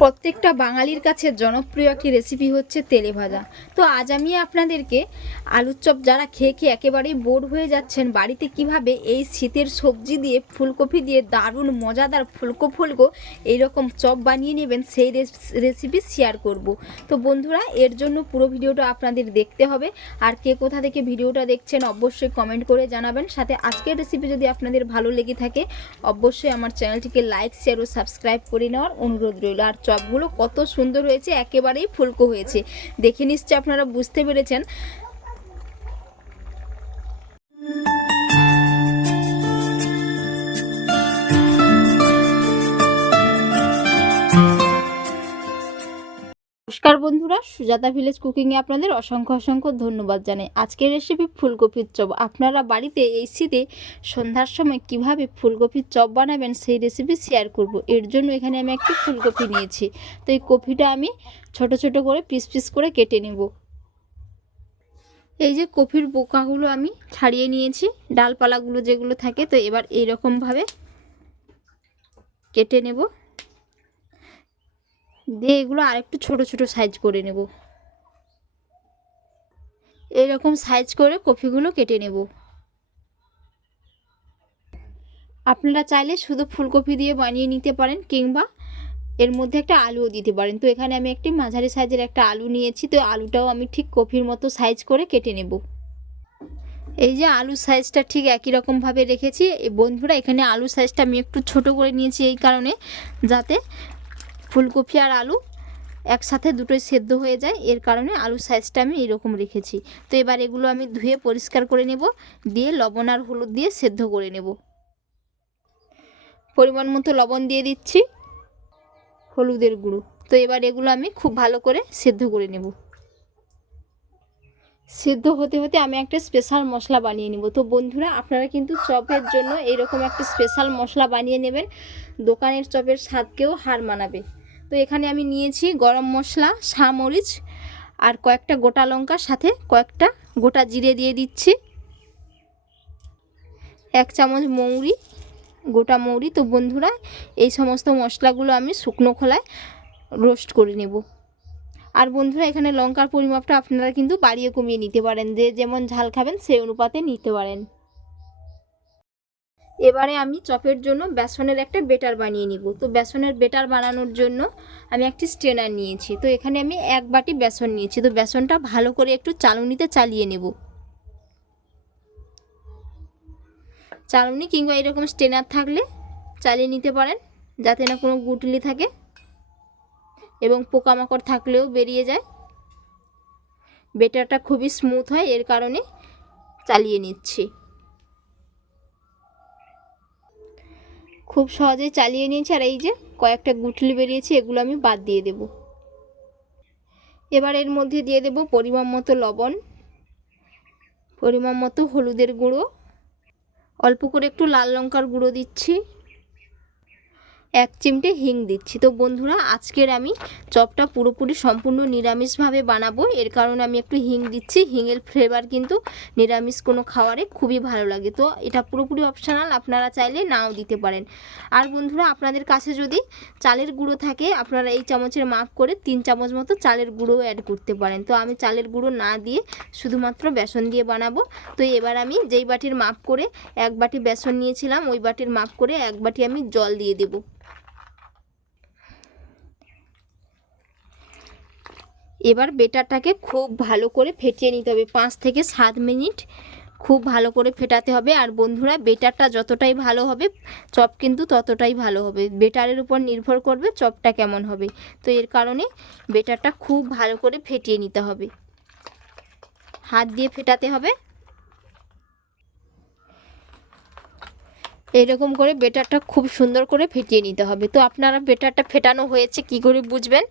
প্রত্যেকটা বাঙালির কাছে জনপ্রিয় একটি রেসিপি হচ্ছে তেলে ভাজা। তো আজ আমি আপনাদেরকে আলুর চপ যারা খেয়ে খেয়ে একেবারেই বোর হয়ে যাচ্ছেন, বাড়িতে কীভাবে এই শীতের সবজি দিয়ে ফুলকপি দিয়ে দারুণ মজাদার ফুলকো ফুলকো এইরকম চপ বানিয়ে নেবেন, সেই রেসিপি শেয়ার করব। তো বন্ধুরা, এর জন্য পুরো ভিডিওটা আপনাদের দেখতে হবে। আর কে কোথা থেকে ভিডিওটা দেখছেন অবশ্যই কমেন্ট করে জানাবেন। সাথে আজকের রেসিপি যদি আপনাদের ভালো লেগে থাকে, অবশ্যই আমার চ্যানেলটিকে লাইক শেয়ার ও সাবস্ক্রাইব করে নেওয়ার অনুরোধ রইল। আর চপগুলো কত সুন্দর হয়েছে একেবারেই ফুলকো হয়েছে। দেখে নিশ্চয় আপনারা বুঝতে পেরেছেন। নমস্কার বন্ধুরা, সুজাতা ভিলেজ কুকিংয়ে আপনাদের অসংখ্য অসংখ্য ধন্যবাদ জানাই। আজকের রেসিপি ফুলকপির চপ। আপনারা বাড়িতে এই শীতে সন্ধ্যার সময় কীভাবে ফুলকপির চপ বানাবেন সেই রেসিপি শেয়ার করব। এর জন্য এখানে আমি একটি ফুলকপি নিয়েছি। তো এই কপিটা আমি ছোট ছোট করে পিস পিস করে কেটে নেব। এই যে কপির বোকাগুলো আমি ছাড়িয়ে নিয়েছি, ডালপালাগুলো যেগুলো থাকে, তো এবার এইরকমভাবে কেটে নেব। দিয়ে এগুলো আরেকটু ছোট ছোট সাইজ করে নেব। এরকম সাইজ করে কপিগুলো কেটে নেব। আপনারা চাইলে শুধু ফুলকপি দিয়ে বানিয়ে নিতে পারেন কিংবা এর মধ্যে একটা আলুও দিতে পারেন। তো এখানে আমি একটি মাঝারি সাইজের একটা আলু নিয়েছি। তো আলুটাও আমি ঠিক কপির মতো সাইজ করে কেটে নেব। এই যে আলু সাইজটা ঠিক একই রকমভাবে রেখেছি। বন্ধুরা, এখানে আলু সাইজটা আমি একটু ছোট করে নিয়েছি এই কারণে, যাতে ফুলকপি আর আলু একসাথে দুটোই সেদ্ধ হয়ে যায়। এর কারণে আলুর সাইজটা আমি এরকম রেখেছি। তো এবার এগুলো আমি ধুয়ে পরিষ্কার করে নেব, দিয়ে লবণ আর হলুদ দিয়ে সেদ্ধ করে নেব। পরিমাণ মতো লবণ দিয়ে দিচ্ছি, হলুদের গুঁড়ো। তো এবার এগুলো আমি খুব ভালো করে সেদ্ধ করে নেব। সেদ্ধ হতে হতে আমি একটা স্পেশাল মশলা বানিয়ে নেব। তো বন্ধুরা, আপনারা কিন্তু চপের জন্য এরকম একটা স্পেশাল মশলা বানিয়ে নেবেন। দোকানের চপের স্বাদকেও হার মানাবে। তো এখানে আমি নিয়েছি গরম মশলা সামরিচ আর কয়েকটা গোটা লঙ্কার সাথে কয়েকটা গোটা জিরে দিয়ে দিচ্ছি। এক চামচ মৌরি, গোটা মৌরি। তো বন্ধুরা, এই সমস্ত মশলাগুলো আমি শুকনো খোলায় রোস্ট করে নেব। আর বন্ধুরা, এখানে লঙ্কার পরিমাপটা আপনারা কিন্তু বাড়িয়ে কমিয়ে নিতে পারেন। যে যেমন ঝাল খাবেন, সেই অনুপাতে নিতে পারেন। এবারে আমি চপের জন্য বেসনের একটা বেটার বানিয়ে নিব। তো বেসনের বেটার বানানোর জন্য আমি একটি স্ট্রেনার নিয়েছি। তো এখানে আমি এক বাটি বেসন নিয়েছি। তো বেসনটা ভালো করে একটু চালুনিতে চালিয়ে নেব। চালুনি কিংবা এরকম স্ট্রেনার থাকলে চালিয়ে নিতে পারেন, যাতে না কোনো গুটলি থাকে এবং পোকামাকড় থাকলেও বেরিয়ে যায়। বেটারটা খুবই স্মুথ হয়, এর কারণে চালিয়ে নিচ্ছি। খুব সহজে চালিয়ে নিয়েছি, আর এই যে কয়েকটা গুটলি বেরিয়েছে, এগুলো আমি বাদ দিয়ে দেব। এবার এর মধ্যে দিয়ে দেব পরিমাণ মতো লবণ, পরিমাণ মতো হলুদের গুঁড়ো, অল্প করে একটু লাল লঙ্কার গুঁড়ো দিচ্ছি। এক চিমটে হিং দিচ্ছি। তো বন্ধুরা, আজকের আমি চপটা পুরোপুরি সম্পূর্ণ নিরামিষভাবে বানাবো। এর কারণে আমি একটু হিং দিচ্ছি। হিঙের ফ্লেভার কিন্তু নিরামিষ কোনো খাবারে খুবই ভালো লাগে। তো এটা পুরোপুরি অপশনাল আপনারা চাইলে নাও দিতে পারেন। আর বন্ধুরা, আপনাদের কাছে যদি চালের গুঁড়ো থাকে, আপনারা এই চামচের মাপ করে তিন চামচ মতো চালের গুঁড়ো অ্যাড করতে পারেন। তো আমি চালের গুঁড়ো না দিয়ে শুধুমাত্র বেসন দিয়ে বানাবো। তো এবার আমি যেই বাটির মাপ করে এক বাটি বেসন নিয়েছিলাম, ওই বাটির মাপ করে এক বাটি আমি জল দিয়ে দেবো। এবার বেটারটাকে খুব ভালো করে ফেটিয়ে নিতে হবে। পাঁচ থেকে সাত মিনিট খুব ভালো করে ফেটাতে হবে। আর বন্ধুরা, বেটারটা যতটাই ভালো হবে, চপ কিন্তু ততটাই ভালো হবে। বেটারের উপর নির্ভর করবে চপটা কেমন হবে। তো এর কারণে বেটারটা খুব ভালো করে ফেটিয়ে নিতে হবে। হাত দিয়ে ফেটাতে হবে। এরকম করে বেটারটা খুব সুন্দর করে ফেটিয়ে নিতে হবে। তো আপনারা বেটারটা ফেটানো হয়েছে কি করে বুঝবেন?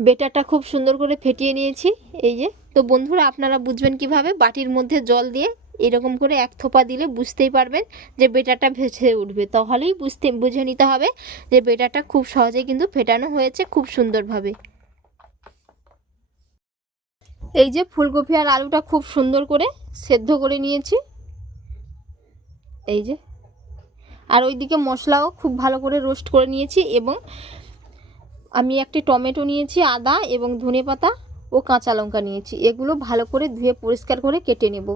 বেটারটা খুব সুন্দর করে ফেটিয়ে নিয়েছি, এই যে। তো বন্ধুরা, আপনারা বুঝবেন কীভাবে? বাটির মধ্যে জল দিয়ে এরকম করে এক থোপা দিলে বুঝতেই পারবেন যে বেটারটা ভেসে উঠবে। তাহলেই বুঝতে, বুঝে নিতে হবে যে বেটারটা খুব সহজে কিন্তু ফেটানো হয়েছে খুব সুন্দরভাবে। এই যে ফুলকপি আর আলুটা খুব সুন্দর করে সেদ্ধ করে নিয়েছি। এই যে। আর ওইদিকে মশলাও খুব ভালো করে রোস্ট করে নিয়েছি এবং আমি একটি টমেটো নিয়েছি, আদা এবং ধনেপাতা ও কাঁচা লঙ্কা নিয়েছি। এগুলো ভালো করে ধুয়ে পরিষ্কার করে কেটে নেব।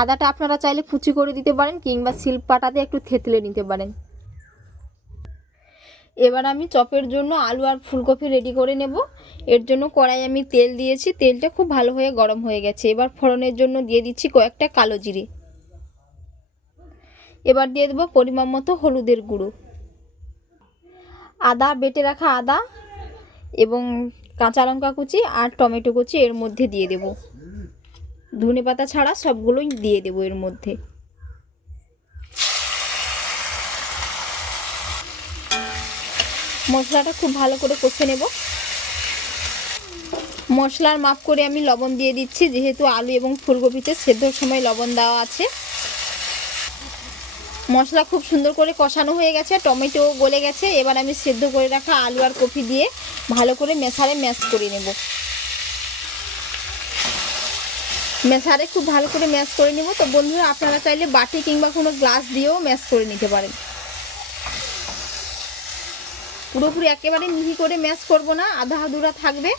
আদাটা আপনারা চাইলে কুচি করে দিতে পারেন কিংবা শিলপাটাতে একটু থেতলে নিতে পারেন। এবার আমি চপের জন্য আলু আর ফুলকপি রেডি করে নেব। এর জন্য কড়াই আমি তেল দিয়েছি। তেলটা খুব ভালো হয়ে গরম হয়ে গেছে। এবার ফোড়নের জন্য দিয়ে দিচ্ছি কয়েকটা কালো জিরে। এবার দিয়ে দেবো পরিমাণ মতো হলুদের গুঁড়ো। আদা, বেটে রাখা আদা এবং কাঁচা লঙ্কা কুচি আর টমেটো কুচি এর মধ্যে দিয়ে দেব। ধনে পাতা ছাড়া সবগুলোই দিয়ে দেবো এর মধ্যে। মশলাটা খুব ভালো করে কষে নেব। মশলার মাপ করে আমি লবণ দিয়ে দিচ্ছি, যেহেতু আলু এবং ফুলকপিতে সেদ্ধর সময় লবণ দেওয়া আছে। মশলা খুব সুন্দর করে কষানো হয়ে গেছে, টমেটো গলে গেছে। এবার আমি সেদ্ধ করে রাখা আলু আর কপি দিয়ে ভালো করে মেশারে ম্যাশ করে নেব। মেশারে খুব ভালো করে ম্যাশ করে নেব। তো বন্ধুরা, আপনারা চাইলে বাটি কিংবা কোনো গ্লাস দিয়েও ম্যাশ করে নিতে পারেন। পুরোপুরি একেবারে মিহি করে ম্যাশ করব না, আধা আধুরা থাকবে।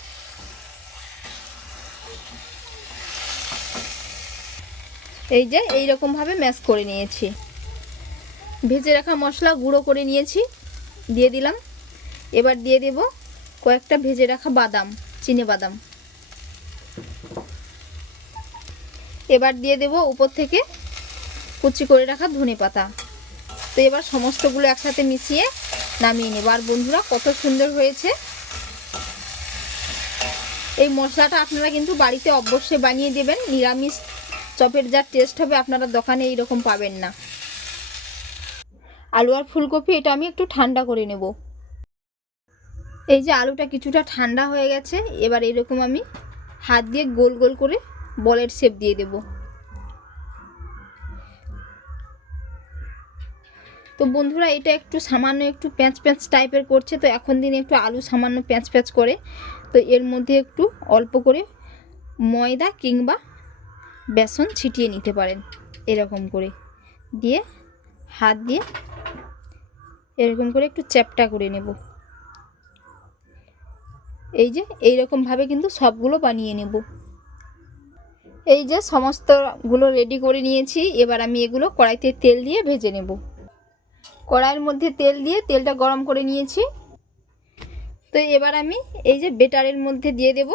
এই যে এই রকম ম্যাশ করে নিয়েছি। ভেজে রাখা মশলা গুঁড়ো করে নিয়েছি, দিয়ে দিলাম। এবার দিয়ে দেব কয়েকটা ভেজে রাখা বাদাম, চিনে বাদাম। এবার দিয়ে দেব উপর থেকে কুচি করে রাখা ধনে পাতা। তো এবার সমস্তগুলো একসাথে মিশিয়ে নামিয়ে নেব। আর বন্ধুরা, কত সুন্দর হয়েছে। এই মশলাটা আপনারা কিন্তু বাড়িতে অবশ্যই বানিয়ে দেবেন। নিরামিষ চপের যা টেস্ট হবে আপনারা দোকানে এইরকম পাবেন না। আলু আর ফুলকপি এটা আমি একটু ঠান্ডা করে নেব। এই যে আলুটা কিছুটা ঠান্ডা হয়ে গেছে, এবার এরকম আমি হাত দিয়ে গোল গোল করে বলের শেপ দিয়ে দেব। তো বন্ধুরা, এটা একটু সামান্য একটু প্যাঁচ প্যাঁচ টাইপের করছে, তো এখন দিনে একটু আলু সামান্য প্যাঁচ প্যাঁচ করে, তো এর মধ্যে একটু অল্প করে ময়দা কিংবা বেসন ছিটিয়ে নিতে পারেন, এরকম করে। দিয়ে হাত দিয়ে এরকম করে একটু চ্যাপটা করে নেব। এই যে এই রকমভাবে কিন্তু সবগুলো বানিয়ে নেব। এই যে সমস্তগুলো রেডি করে নিয়েছি, এবার আমি এগুলো কড়াইতে তেল দিয়ে ভেজে নেব। কড়াইয়ের মধ্যে তেল দিয়ে তেলটা গরম করে নিয়েছি। তো এবার আমি এই যে বেটারের মধ্যে দিয়ে দেব।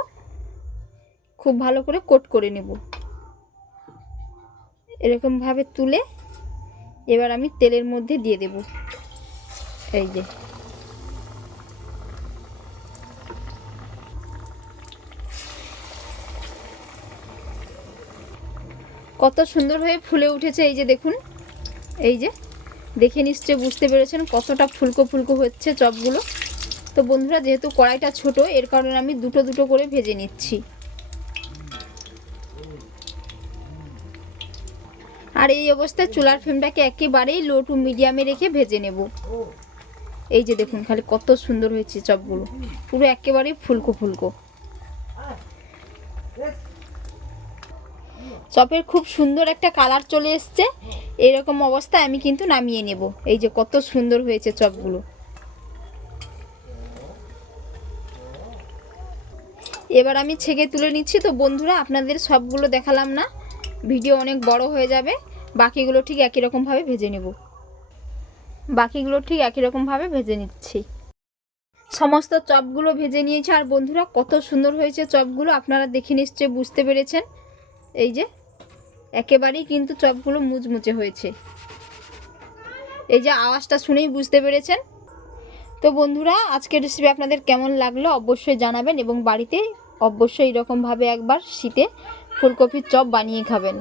খুব ভালো করে কোট করে নেব। এরকমভাবে তুলে এবার আমি তেলের মধ্যে দিয়ে দেব। এই যে। কত সুন্দর হয়ে ফুলে উঠেছে এই যে দেখুন। এই যে, দেখে নিশ্চয় বুঝতে পেরেছেন কতটা ফুলকো ফুলকো হচ্ছে চপগুলো। তো বন্ধুরা, যেহেতু কড়াইটা ছোট, এর কারণে আমি দুটো দুটো করে ভেজে নিচ্ছি। আর এই অবস্থায় চুলার ফ্লেমটাকে একেবারেই লো টু মিডিয়ামে রেখে ভেজে নেব। এই যে দেখুন খালি কত সুন্দর হয়েছে চপগুলো। পুরো একেবারেই ফুলকো ফুলকো। চপের খুব সুন্দর একটা কালার চলে এসছে। এরকম অবস্থায় আমি কিন্তু নামিয়ে নেব। এই যে কত সুন্দর হয়েছে চপগুলো। এবার আমি ছেঁকে তুলে নিচ্ছি। তো বন্ধুরা, আপনাদের সবগুলো দেখালাম না। ভিডিও অনেক বড় হয়ে যাবে। বাকিগুলো ঠিক একই রকমভাবে ভেজে নেব। বাকিগুলো ঠিক একই রকমভাবে ভেজে নিচ্ছি। সমস্ত চপগুলো ভেজে নিয়েছি। আর বন্ধুরা, কত সুন্দর হয়েছে চপগুলো। আপনারা দেখে নিশ্চয়ই বুঝতে পেরেছেন। এই যে, একেবারেই কিন্তু চপগুলো মুচমুচে হয়েছে। এই যে, আওয়াজটা শুনেই বুঝতে পেরেছেন। তো বন্ধুরা, আজকের রেসিপি আপনাদের কেমন লাগল অবশ্যই জানাবেন এবং বাড়িতে অবশ্যই এরকমভাবে একবার শীতে ফুলকপির চপ বানিয়ে খাবেন।